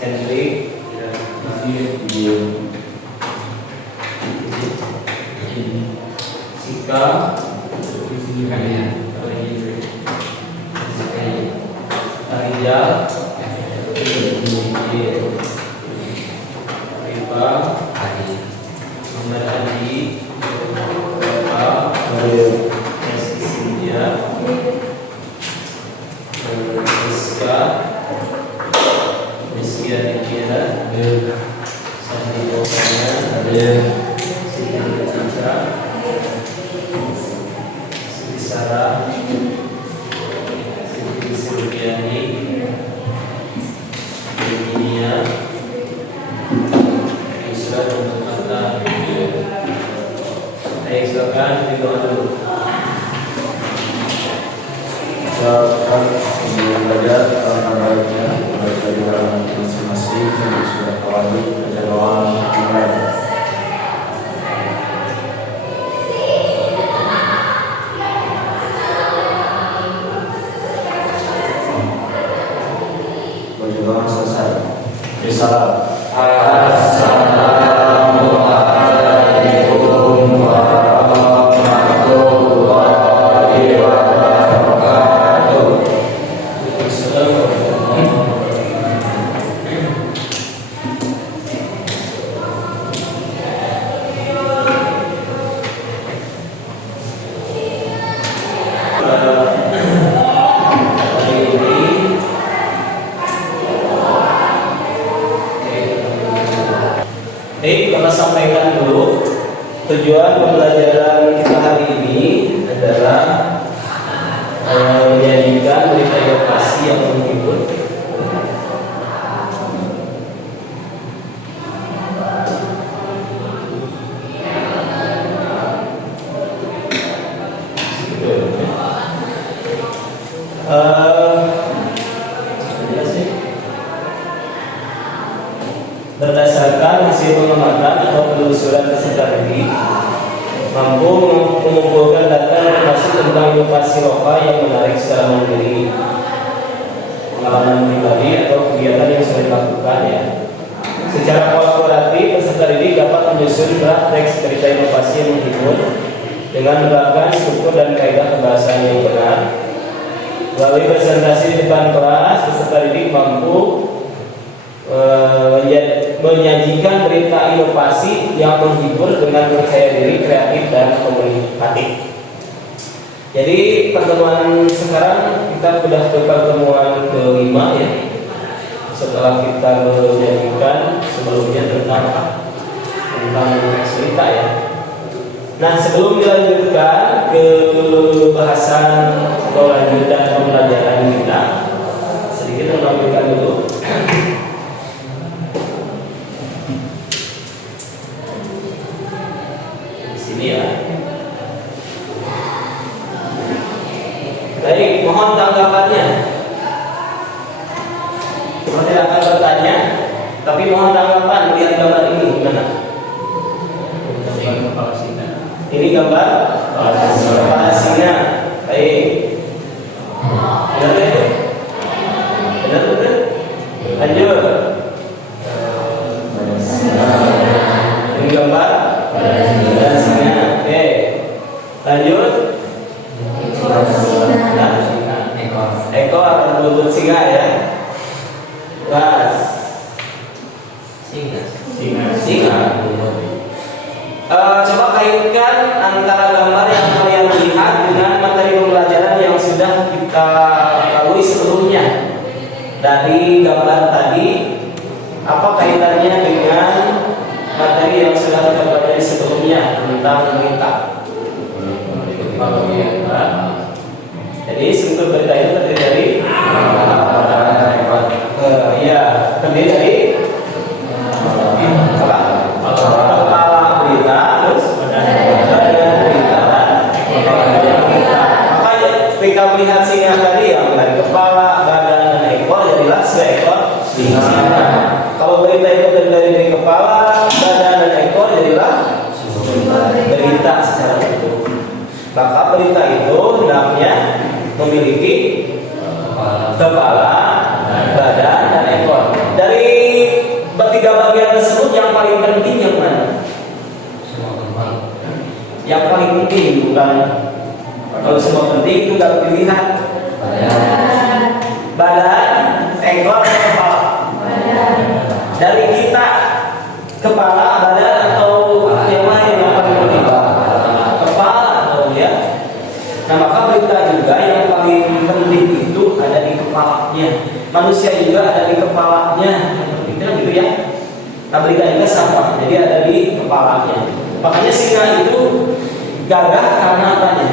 Hendrik, Sika, Arijal, Riba, Muhammad Adi, Rizky Sindia, Rizka, Rizky Aditya, Sandi Okanya, Siti Cica, Siti Sarah, Siti Silviani, Virginia, Isra untuk kata. Ayo silakan didoa dulu. Silakan sebelum belajar tentang baiknya baca doa masing-masing yang sudah kawali baca doa dimulai. Baca doa selesai. Salam. Assalamualaikum warahmatullahi wabarakatuh. Baik, kita sampaikan dulu tujuan pembelajaran kita hari ini adalah menyajikan berita inovasi yang menghibur. Berdasarkan hasil pengamatan atau penelusuran peserta didik mampu mengumpulkan data informasi tentang inovasi lokal yang menarik secara mandiri, pengalaman pribadi atau kegiatan yang sudah dilakukan ya. Secara kolaboratif peserta didik dapat menyusun draft teks berita inovasi yang menghibur dengan menerapkan struktur dan kaidah kebahasaan yang benar. Melalui presentasi di depan kelas, peserta didik mampu menyajikan berita inovasi yang menghibur dengan percaya diri, kreatif, dan komunikatif. Jadi pertemuan sekarang kita sudah ke pertemuan kelima ya. Setelah kita menyajikan sebelumnya tentang teks berita ya. Nah, sebelum dilanjutkan ke bahasan atau lanjutan pembelajaran kita, sedikit menampilkan dulu. Ya. Baik, mohon tanggapannya. Saya tidak akan bertanya, tapi mohon tanggapan melihat gambar ini gimana? Ini gambar kepala singa. Baik. Benar ya? Benar benar. Lanjut. Ini gambar kepala singa. Oke. Lanjut. Ekor berbentuk singa ya. Gas. Singa. Coba kaitkan antara gambar yang kalian lihat dengan materi pembelajaran yang sudah kita lalui sebelumnya. Dari gambar tadi, apa kaitannya dengan materi yang sudah kita pelajari sebelumnya tentang berita? Jadi struktur berita itu terdiri dari terdiri dari kepala berita, terus badan berita, maka ketika melihat singa tadi yang dari kepala, badan, dan ekor, jadilah seekor singa. Kalau berita itu terdiri dari kepala, badan, dan ekor, jadilah berita secara utuh. Maka berita itu hendaknya memiliki kepala, badan, dan ekor. Dari bukan kalau semua penting itu nggak dilihat. Badan, ekor, kepala. Dari kita kepala, badan atau yang lain yang paling penting? Kepala atau ya. Nah maka berita juga yang paling penting itu ada di kepalanya. Manusia juga ada di kepalanya. Yang penting kan gitu ya. Nah berita juga sama, jadi ada di kepalanya. Makanya singa itu gagah karena apanya?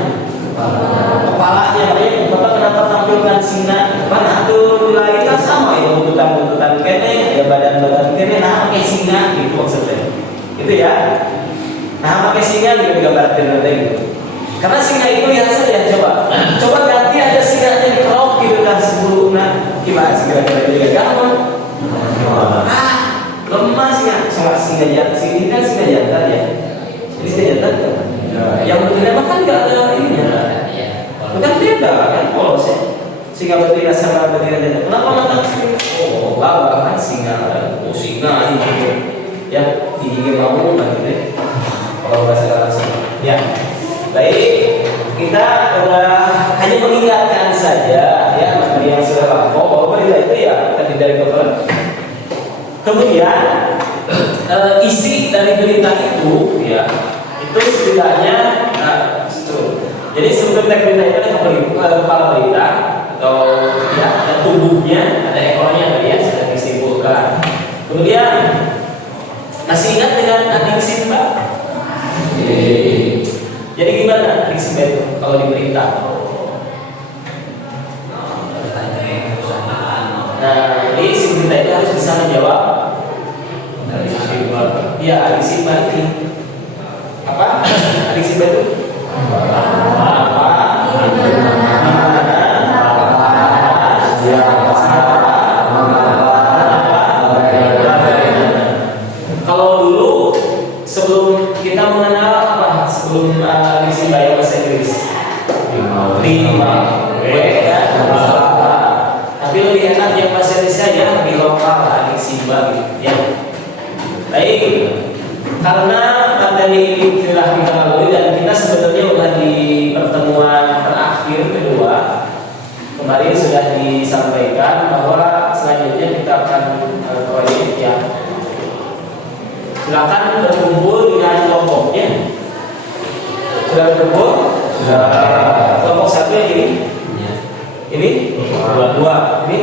Kepalanya. Makanya Bapak kenapa tampilkan singa? Karena atur lain kan sama ya, bentukan-bentukan kene, ya badan-badan kene, nah pakai singa gitu maksudnya. Gitu ya. Nah pakai singa juga digambarkan gitu. Karena singa itu lihat saja, coba ganti aja singanya di kerok gitu kan sebelum gimana singa juga gampang. Lemah singa, soal singa jantan, ini kan singa jantan ya. Ini singa jantan kan? Yang betina kan nggak ada ininya. Bukan beda kan polos ya. Singa betina sama betina jantan. Kenapa makan singa? Oh, bawa kan singa. Oh singa ini ya digigit mau nanti deh. Kalau bahasa langsung. Ya. Baik, kita hanya mengingatkan saja ya materi yang sudah lampau bahwa berita itu ya tadi dari dokter. Kemudian isi dari berita itu ya itu setidaknya jadi sebetulnya berita itu ada kepala berita atau ya ada tubuhnya, ada ekornya tadi ya sudah disimpulkan. Kemudian masih ingat dengan adik Simba? Jadi gimana adik Simba itu kalau di berita? Nah, jadi si berita itu harus bisa menjawab. Ya, adik Simba ini apa? Adik Simba itu apa? Kalau dulu sebelum kita mengenal apa? Sebelum adik Simba yang bahasa Inggris 5 W ya. Tapi lebih enak yang bahasa Indonesia ya lebih lokal adik Simba gitu ya. Baik, karena materi ini telah kita lalui dan kita sebenarnya sudah di pertemuan terakhir kedua kemarin sudah disampaikan bahwa selanjutnya kita akan proyek ya. Silakan berkumpul dengan kelompoknya. Sudah berkumpul? Kelompok satu yang ini dua ini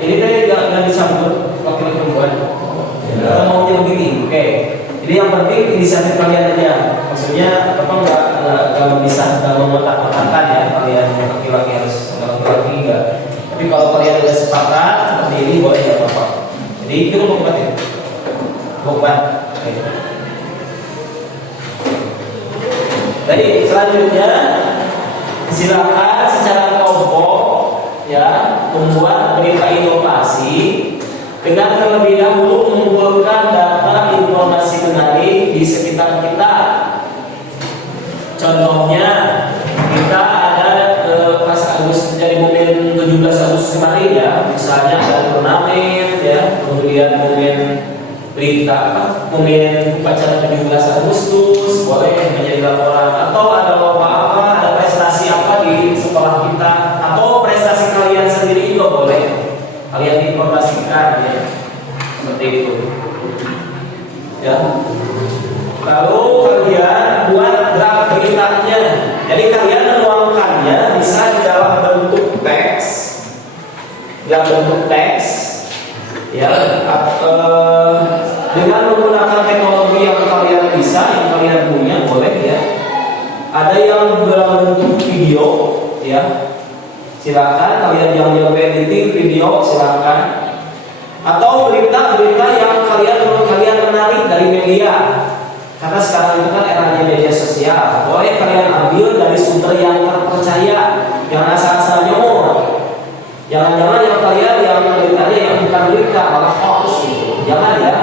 tadi nggak dicampur wakil perempuan. Kita maunya begini, oke. Jadi yang penting inisiatif kalian aja. Maksudnya apa nggak bisa memotak-motakan ya kalian laki-laki harus laki-laki enggak. Tapi kalau kalian udah sepakat seperti ini boleh ya apa. Jadi itu kelompok ya. Kelompok. Jadi selanjutnya silakan secara kelompok ya membuat berita inovasi dengan terlebih dahulu mengumpulkan data informasi menarik di sekitar kita. Contohnya kita ada pas Agustus jadi momen 17 Agustus kemarin ya, misalnya ada turnamen ya, kemudian momen berita momen upacara 17 Agustus boleh menjadi laporan, atau ada lomba apa, ada prestasi apa di sekolah kita, atau prestasi kalian sendiri juga boleh kalian informasikan ya, seperti itu ya. Lalu kalian buat draft beritanya, jadi kalian menuangkannya bisa di dalam bentuk teks ya, dengan menggunakan teknologi yang kalian bisa, yang kalian punya boleh ya. Ada yang dalam bentuk video ya, silakan kalian yang editing video silakan, atau berita-berita yang menurut kalian menarik dari media, karena sekarang itu kan eranya media sosial. Boleh kalian ambil dari sumber yang terpercaya, yang asal-asal nyomor. Jangan-jangan yang kalian yang beritanya yang bukan berita malah hoax gitu. Jangan ya,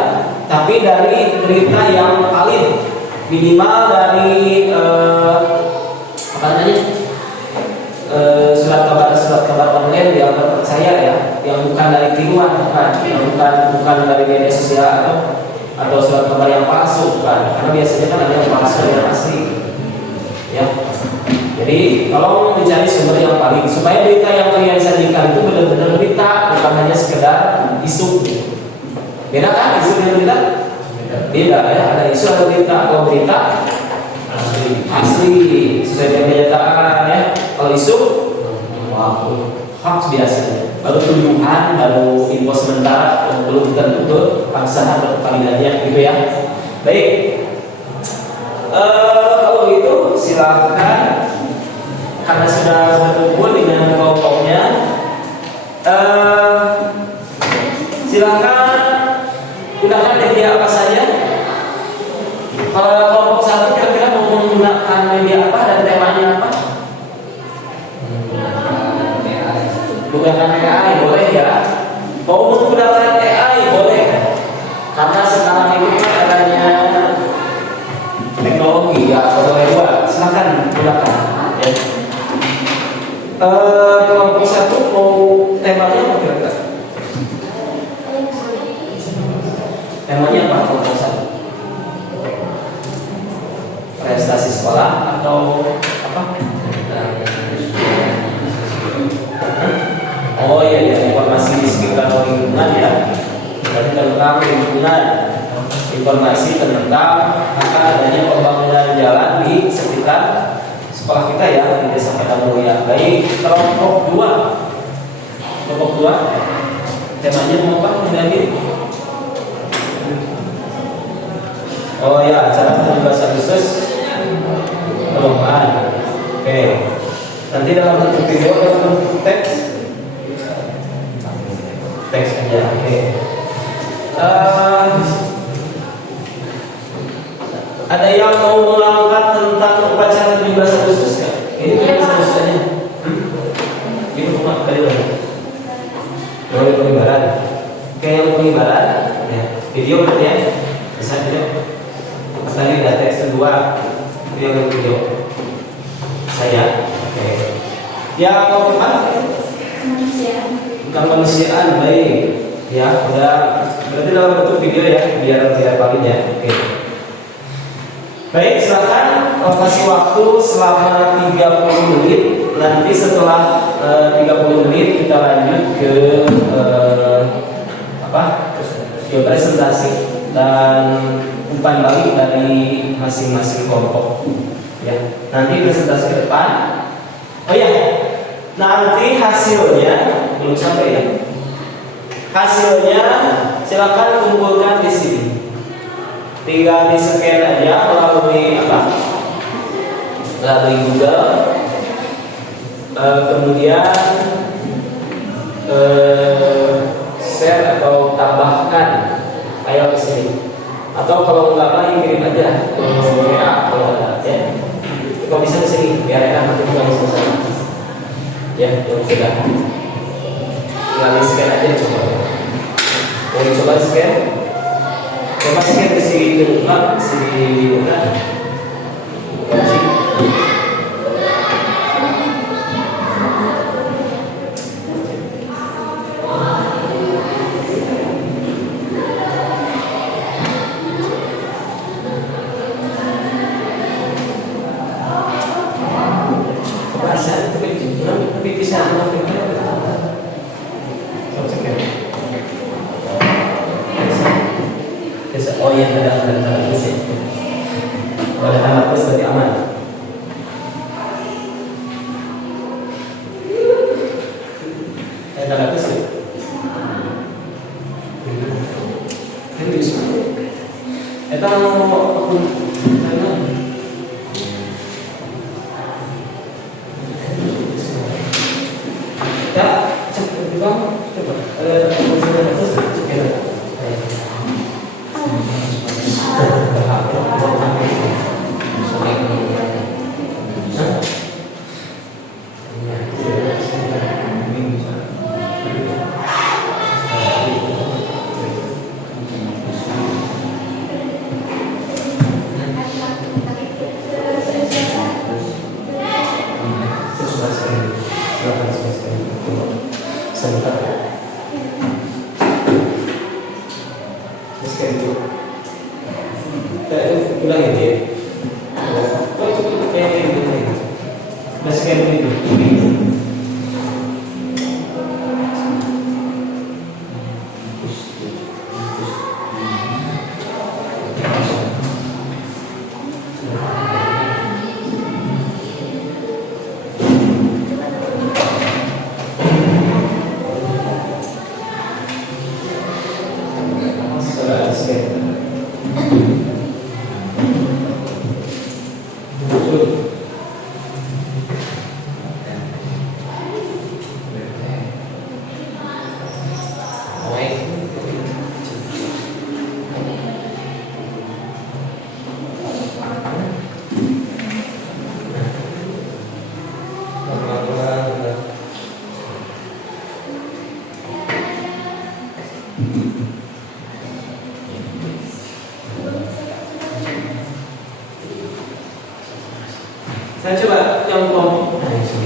tapi dari berita yang valid, minimal dari surat kabar online yang terpercaya ya, yang bukan dari tiruan, bukan dari media sosial atau surat kabar yang palsu, bukan. Karena biasanya kan ada yang palsu yang asli. Ya, Jadi kalau mencari sumber yang valid supaya berita yang kalian sajikan itu benar-benar berita, bukan hanya sekedar isu. Beda kan isu dan berita? Beda ya. Ada isu ada berita. Kalau berita asli sesuai dengan kenyataan ya. Kalau isu, hoax biasanya. Baru tuduhan, baru info sementara, belum tentu keabsahan atau kevalidannya gitu ya. Baik. Kalau gitu silakan. Karena sudah berkumpul dengan kelompoknya, silakan gunakan media apa saja. Kalau kelompok satu kira-kira mau menggunakan media apa dan temanya apa? Gunakan AI boleh ya. Mau menggunakan AI boleh. Karena sekarang ini adanya teknologi ya, boleh buat. Silakan gunakan. Ya. Kelompok satu mau temanya apa kira-kira? Temanya apa kelompok satu? Prestasi sekolah atau apa? Oh iya, informasi di sekitar lingkungan ya. Berarti tentang lingkungan, informasi tentang akan adanya pembangunan jalan di sekitar sekolah kita ya, di Desa Padangmulia. Baik, kelompok 2. Kelompok 2 temanya mau apa? Menjadi oh ya, acara 17 Agustus perlombaan. Oke. Nanti dalam bentuk video atau bentuk teks? Teks aja. Oke. Ada yang mau mengangkat tentang upacara 17 Agustus kan? Ini 17 Agustusnya. Itu cuma kali lagi. Pengibaran. Oke, yang pengibaran. Ya, video berarti ya. Bisa video. Pas lagi ada teks kedua. Itu yang video. Saya. Oke. Ya, apa? Bukan manusiaan, baik. Ya, udah. Berarti dalam bentuk video ya, biar valid ya. Oke. Baik, silakan kasih waktu selama 30 menit. Nanti setelah 30 menit kita lanjut ke ke presentasi dan umpan balik dari masing-masing kelompok. Ya, nanti presentasi ke depan. Oh ya, nanti hasilnya belum sampai ya. Hasilnya silakan kumpulkan di sini. Tinggal di scan aja melalui apa? Melalui Google. Kemudian share atau tambahkan file ke sini. Atau kalau enggak lagi kirim aja ke WA kalau ada ya. Kalau bisa ke sini biar enak nanti kita sama-sama. Ya, sudah. Tinggal di scan aja coba. Mau coba scan? Coba scan ke sini depan, sini depan. Oh iya, ada tanda plus ya. Kalau ada tanda plus berarti aman. Ada tanda plus ya. Ini bisa. Kita mau akun ya, cek coba.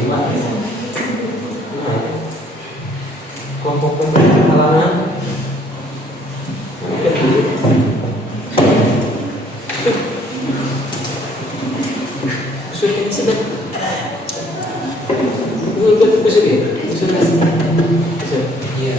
gimana? Kelompok halangan. Sudah sedang. Ikut busuk ya? Sudah. Iya.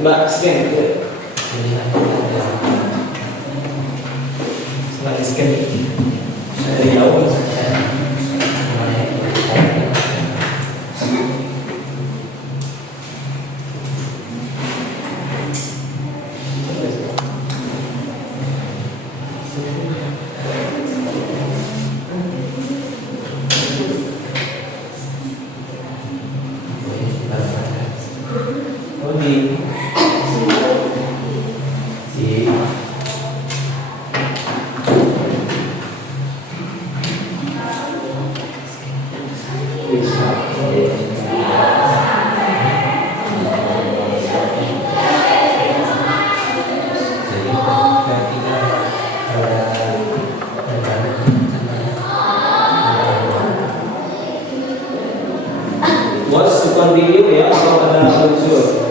Coba scan. Setelah scan dari jauh. Was to continue ya atau ada unsur?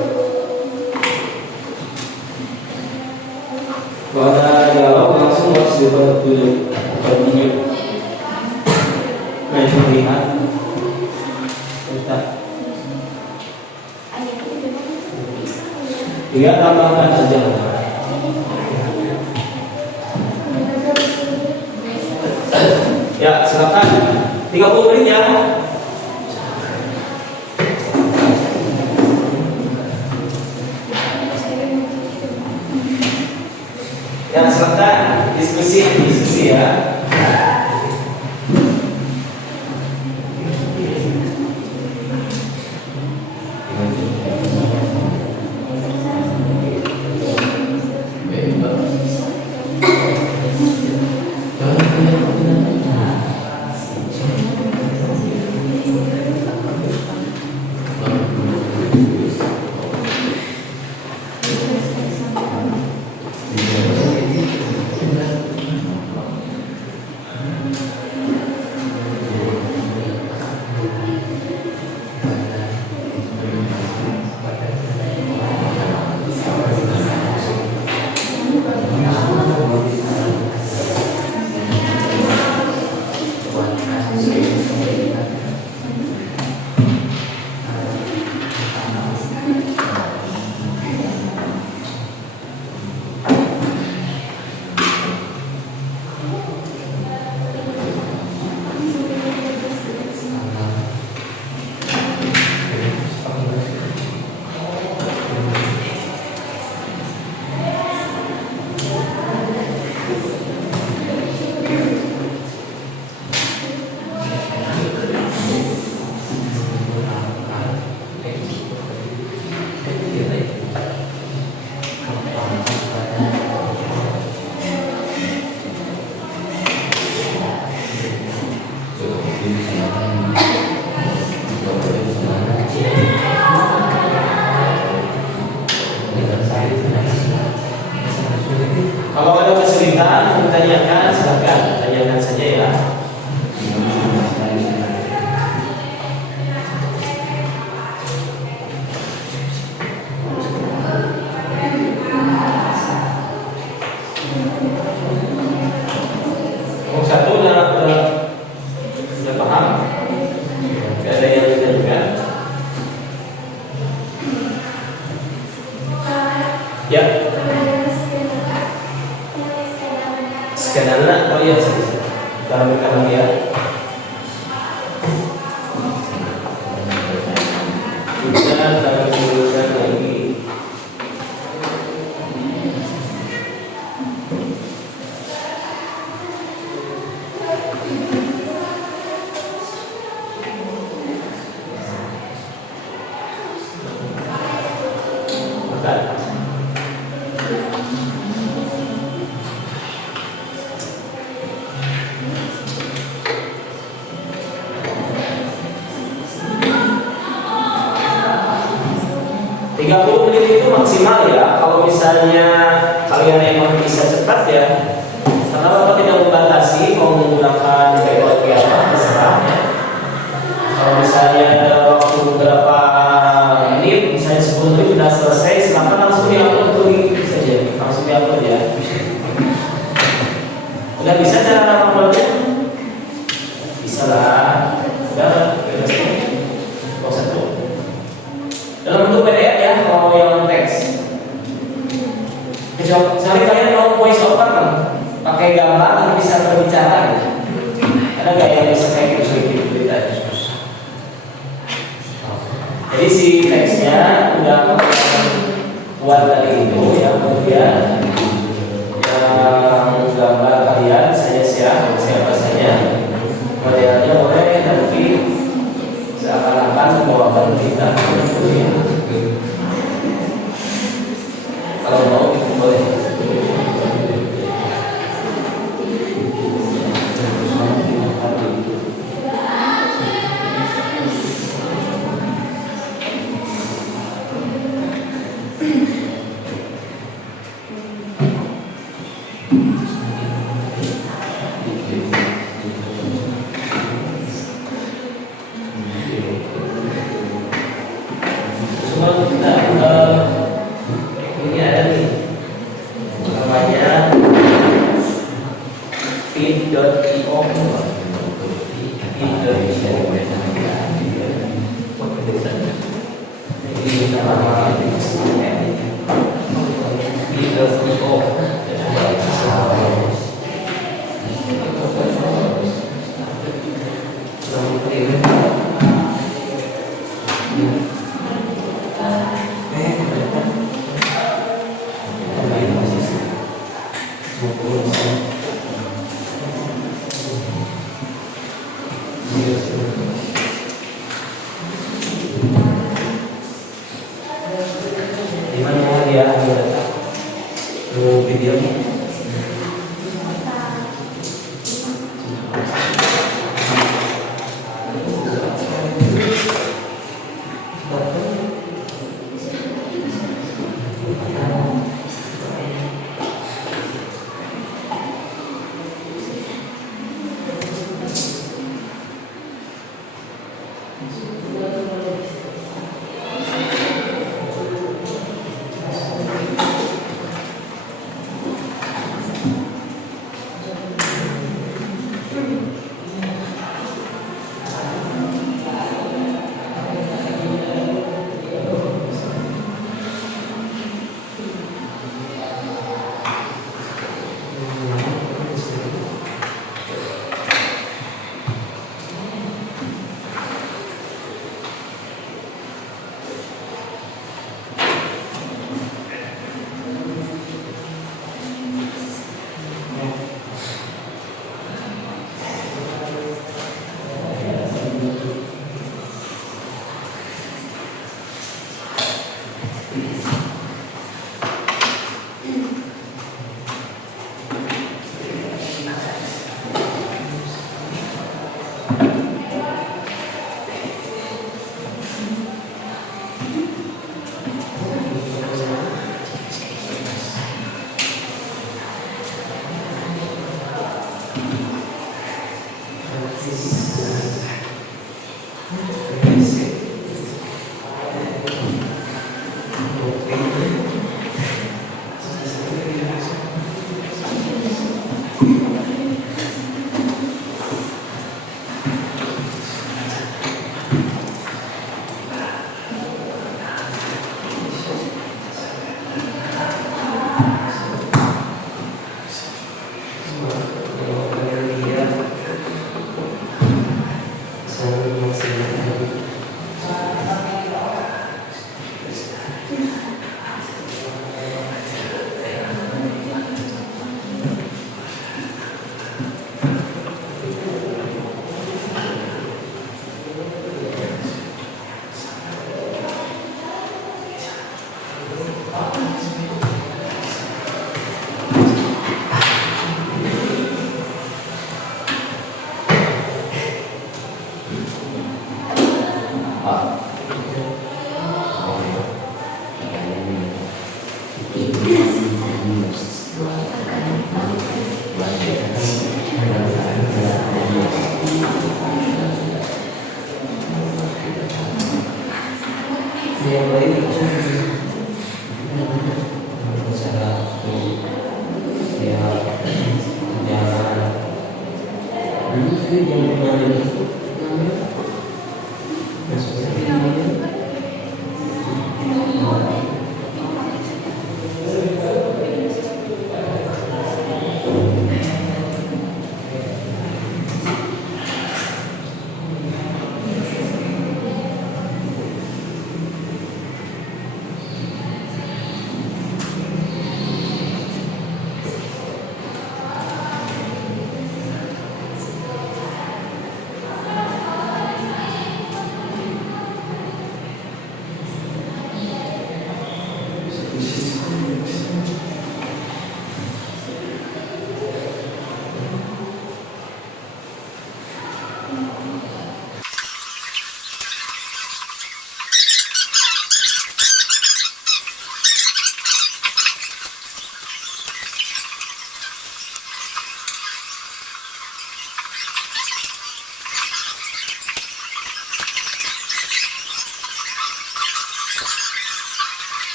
Kalau ada dialog langsung was to continue. Nah itu lihat. Kita lihat tambahkan saja. Ya silakan 30 menit ya. Yang selesai diskusi ya. Kalau ada kesulitan, bertanyakan, silakan tanyakan saja ya. Yang satu sudah paham, tidak ada yang tidak juga. Ya. Skenario, oh iya, taruh kanan ya. Kita taruh dulukan lagi. Makan. maksimal ya. Kalau misalnya kalian emang bisa cepat ya, karena Bapak tidak membatasi mau menggunakan teknologi apa, terserah ya. Kalau misalnya ada waktu beberapa menit, misalnya 10 menit sudah selesai, silakan langsung diupload ke link saja, langsung diupload ya. Udah bisa cara uploadnya? Bisa lah. Udah, bebas. Nggak usah tuh. Dalam bentuk PDF ya, kalau yang teks. Kecuali kalian mau voice over kan, pakai gambar dan bisa berbicara gitu. Ada nggak yang bisa kayak gitu berita susah. Jadi si teksnya udah buat dari itu ya, kemudian yang gambar kalian saya share siapa saja, modelnya boleh nanti seakan-akan membawakan berita. Kalau mau boleh. Ini ada nih namanya feed.io. Ini nama dimana dia ada videonya.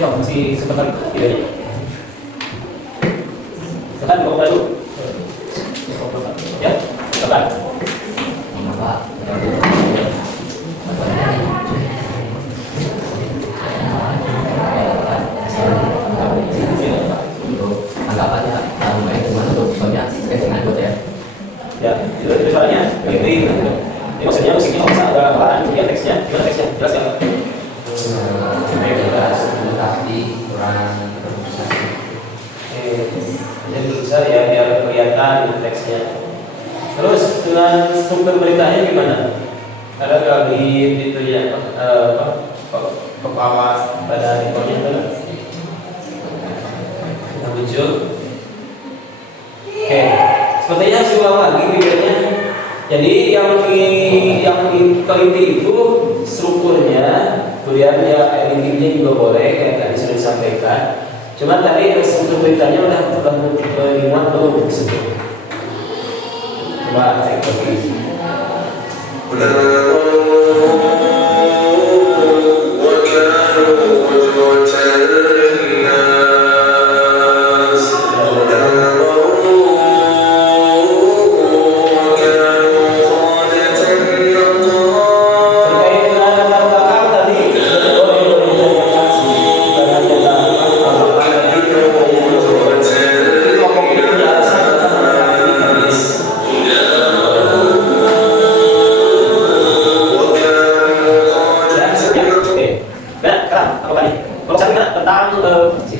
Ya, masih sebentar. Sebentar, buka dulu. Ya, sebentar. Anggapannya baik gimana tuh, soalnya dengan anggota ya. Ya, itu soalnya ini maksudnya musiknya bisa ada apaan, ya teksnya, gimana teksnya, jelas ya? Tapi kurang terusan. Jadi besar ya, biar kelihatan teksnya. Terus dengan struktur beritanya gimana? Ada kali itu ya, kepala pada infonya itu kan? Muncul. Oke, sepertinya harus diulang lagi videonya. Jadi yang inti itu strukturnya, kemudian ya editingnya juga boleh kayak tadi sudah disampaikan. Cuma tadi struktur beritanya udah dimuat belum di situ. Coba cek lagi.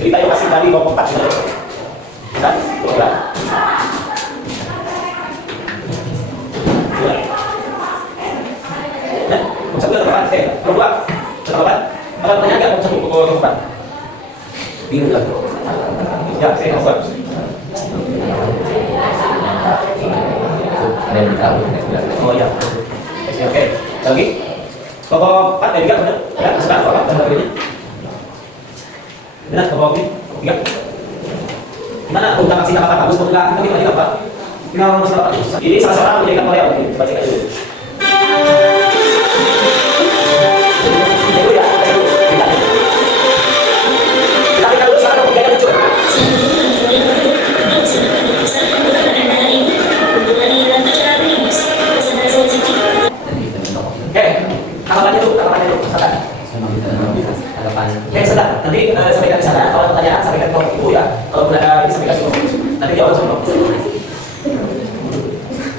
Cerita yang masih tadi kelompok 4 kan? Program. Nah, satu kelompok 4, kelompok 4. Apa tanya enggak kelompok 4? Bingung lah. Ya, saya kelompok. Oh ya. Oke. Lagi. Kelompok 4 dan 3 benar? Ya, sekarang kelompok 4 dan 3. Benar, kelompok ini, 3. Gimana? Kita kasih kata bagus, kalau enggak, kita lagi apa? Kita mau masalah apa? Ini salah seorang menjadikan oleh apa? Coba cek dulu. Itu ya, kita lihat dulu sekarang yang muncul. Oke, tanggapannya dulu, sabar. Oke, sedang. Nanti sampaikan di sana. Kalau pertanyaan sampaikan ke kelompok itu ya. Kalau ada ini sampaikan ke kelompok. Nanti jawab langsung kelompok.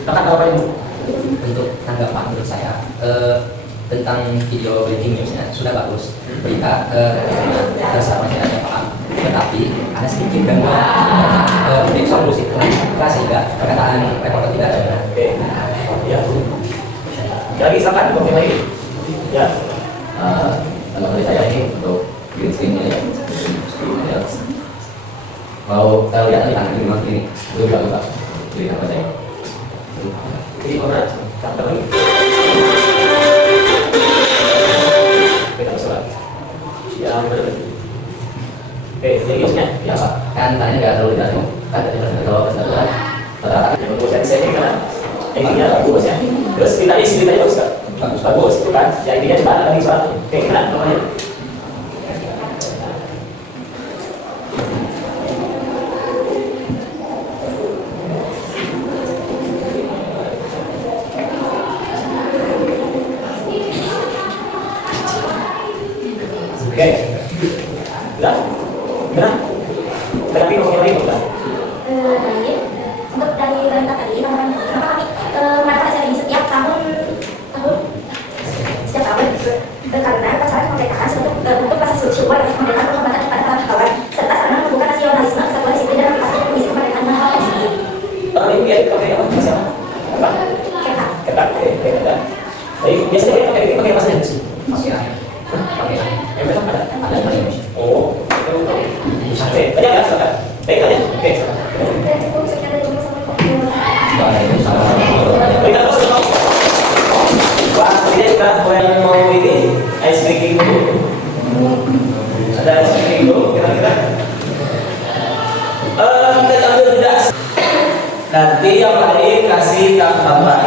Bahkan tanggapannya dulu. Untuk tanggapan menurut saya tentang video breaking newsnya sudah bagus. Berita dasar masyarakatnya paham. Tetapi ada sedikit gangguan untuk solusi kelas sehingga perkataan reporter tidak ada. Oke. Ya. Lagi silakan kelompok lagi. Ya. Kalau dari saya ini untuk green screen ini ya, mau kita lihat di tangan ini ini itu juga lupa jadi apa saya Jadi orang kantor lagi. Kita usul. Ya, benar. Oke, jadi newsnya ya Pak. kan tanya nggak terlalu jauh kan kalau kesatuan rata-rata Kemudian saya ini kan intinya bagus ya. Terus kita isi ceritanya bagus kan? Bagus itu kan. Ya intinya coba ada lagi soal. Oke, kenapa namanya? Oke. Sudah? Sudah? Terapi mau lagi bukan? Untuk dari berita tadi, kenapa kami melakukan acara ini setiap tahun karena pasaran kemerdekaan untuk proses syukur atas kemerdekaan penghormatan kepada para pahlawan serta sarana membuka nasionalisme kesatuan disiplin dalam proses mengisi kemerdekaan dan hal tersebut. Ini dia pakai apa? Bahasa apa? Ketat. Ketat. Ketat. Jadi biasanya dia pakai bahasa Indonesia. masih pakai Yang betul ada. ada bahasa Indonesia. Oh, itu. Oke, tadi ada silakan. Baik tanya. Oke, silakan. Dan cukup sekian dari rumah sama Nggak ada itu sama Berikan terus dong. Pak, sepertinya kita yang mau ini ice breaking dulu. Ada ice breaking dulu, kira-kira. Kita ambil jeda. Nanti yang lain kasih tambahan.